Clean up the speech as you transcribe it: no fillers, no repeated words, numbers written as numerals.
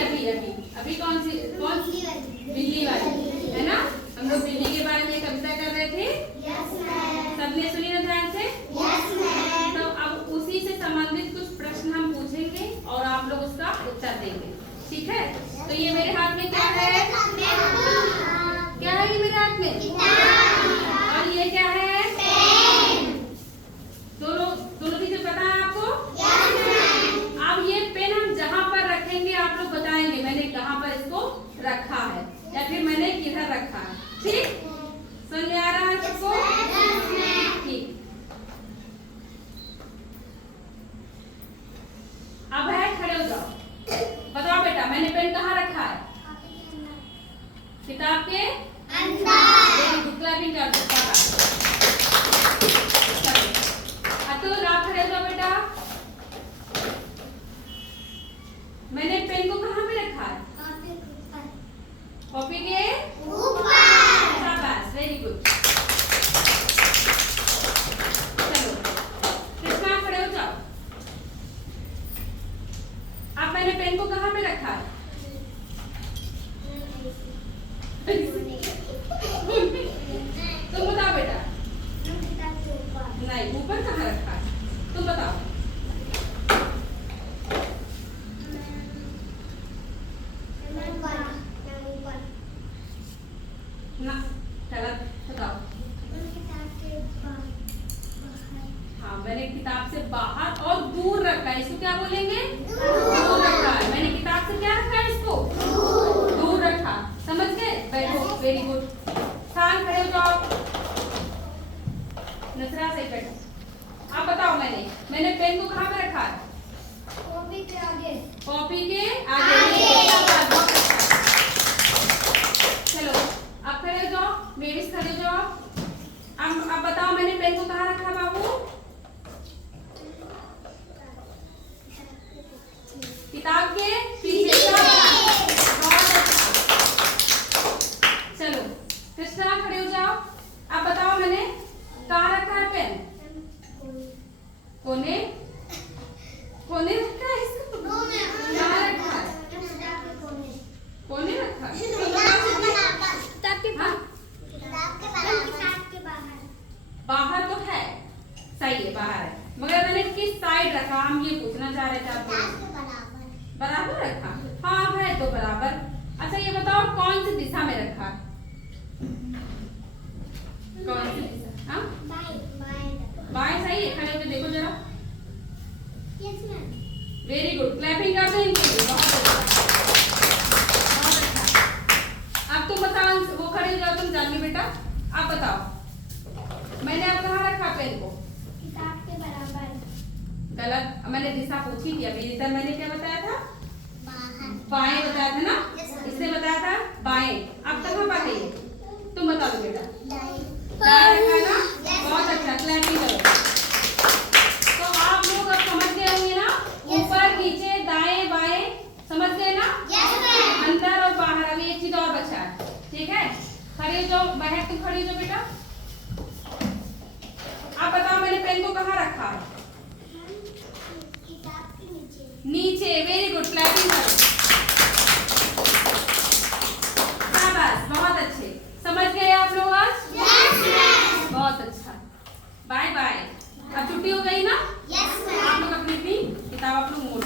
अभी अभी अभी कौन सी बिल्ली वाली है ना। हम लोग बिल्ली के बारे में कविता कर रहे थे। सबने सुनी ना ध्यान से। तो अब उसी से संबंधित कुछ प्रश्न हम पूछेंगे और आप लोग उसका उत्तर देंगे, ठीक है। तो ये मेरे हाथ में क्या है, क्या है ये मेरे हाथ में, और ये क्या है, दोनों चीजें पता है आपको। अब ये पेन हम जहाँ पर रखेंगे आप लोग बताएंगे मैंने कहाँ पर इसको रखा है या फिर मैंने किधर रखा है, ठीक। समझ में आ रहा है सबको, ठीक। अब है खड़े हो जाओ, बताओ बेटा मैंने पेन कहाँ रखा है, किताब के अंदर। क्लैपिंग कर दो। अतुल आप खड़े हो जाओ बेटा, मैंने पेन को कहाँ पे रखा है, कॉपी के ऊपर। शाबाश, वेरी गुड। चलो कृष्णा खड़े हो जाओ, अब मैंने पेन को कहाँ पे रखा है, तुम बताओ बेटा। नहीं, ऊपर कहाँ रखा है, तुम बताओ। ना गलत, बताओ। हाँ, मैंने किताब से बाहर और दूर रखा है, इसको क्या बोलेंगे, दूर रखा है। मैंने किताब से क्या रखा है, इसको दूर रखा, समझ गए। बैठो, वेरी गुड। शान खड़े हो जाओ, नसरा से बैठो। आप बताओ मैंने पेन को कहाँ पे रखा है, कॉपी के आगे, कॉपी के आगे। चलो अब खड़े हो जाओ, लेडीज खड़े हो जाओ। अब बताओ मैंने पेन को कहाँ रखा बाबू, किताब के पीछे। चलो कृष्णा खड़े हो जाओ, अब बताओ मैंने कहाँ रखा है पेन, कोने कोने रखा है इसको, कहाँ रखा है, कोने रखा है, बाहर तो है, सही है बाहर है, मगर मैंने किस साइड रखा हम ये पूछना चाह रहे थे आप। बराबर रखा, हाँ है तो बराबर। अच्छा ये बताओ कौन सी दिशा में रखा, कौन सी दिशा, हाँ बाएं, सही है। खड़े होकर देखो जरा, वेरी गुड, क्लैपिंग कर दो इनके लिए, बहुत अच्छा, बहुत अच्छा। अब तुम बताओ, वो खड़े हो जाओ, तुम जानिए बेटा, आप बताओ मैंने अब कहाँ रखा पेन को, किताब के बराबर। गलत, मैंने दिशा पूछी थी अभी, इधर मैंने क्या बताया था, बाएं बताया था ना, इसने बताया था बाएं। अब कहाँ पर है ये, तुम बता दो बेटा, दाएं रखा ना, बहुत अच्छा, क्लैपिंग करो। तो आप लोग अब समझ गए होंगे ना, ऊपर नीचे दाएं बाएं, समझ गए ना, अंदर और बाहर। अभी एक चीज और बचा है, ठीक है। खड़े हो जाओ, बाहर तुम खड़े हो जाओ बेटा। आप बताओ मैंने पेन को कहाँ रखा है, किताब के नीचे, नीचे, वेरी गुड, क्लैपिंग करो। शाबाश, बहुत अच्छे, समझ गए आप लोग आज, बहुत अच्छा। बाय बाय, अब छुट्टी हो गई ना, आप लोग अपनी किताब आप लोग मोड़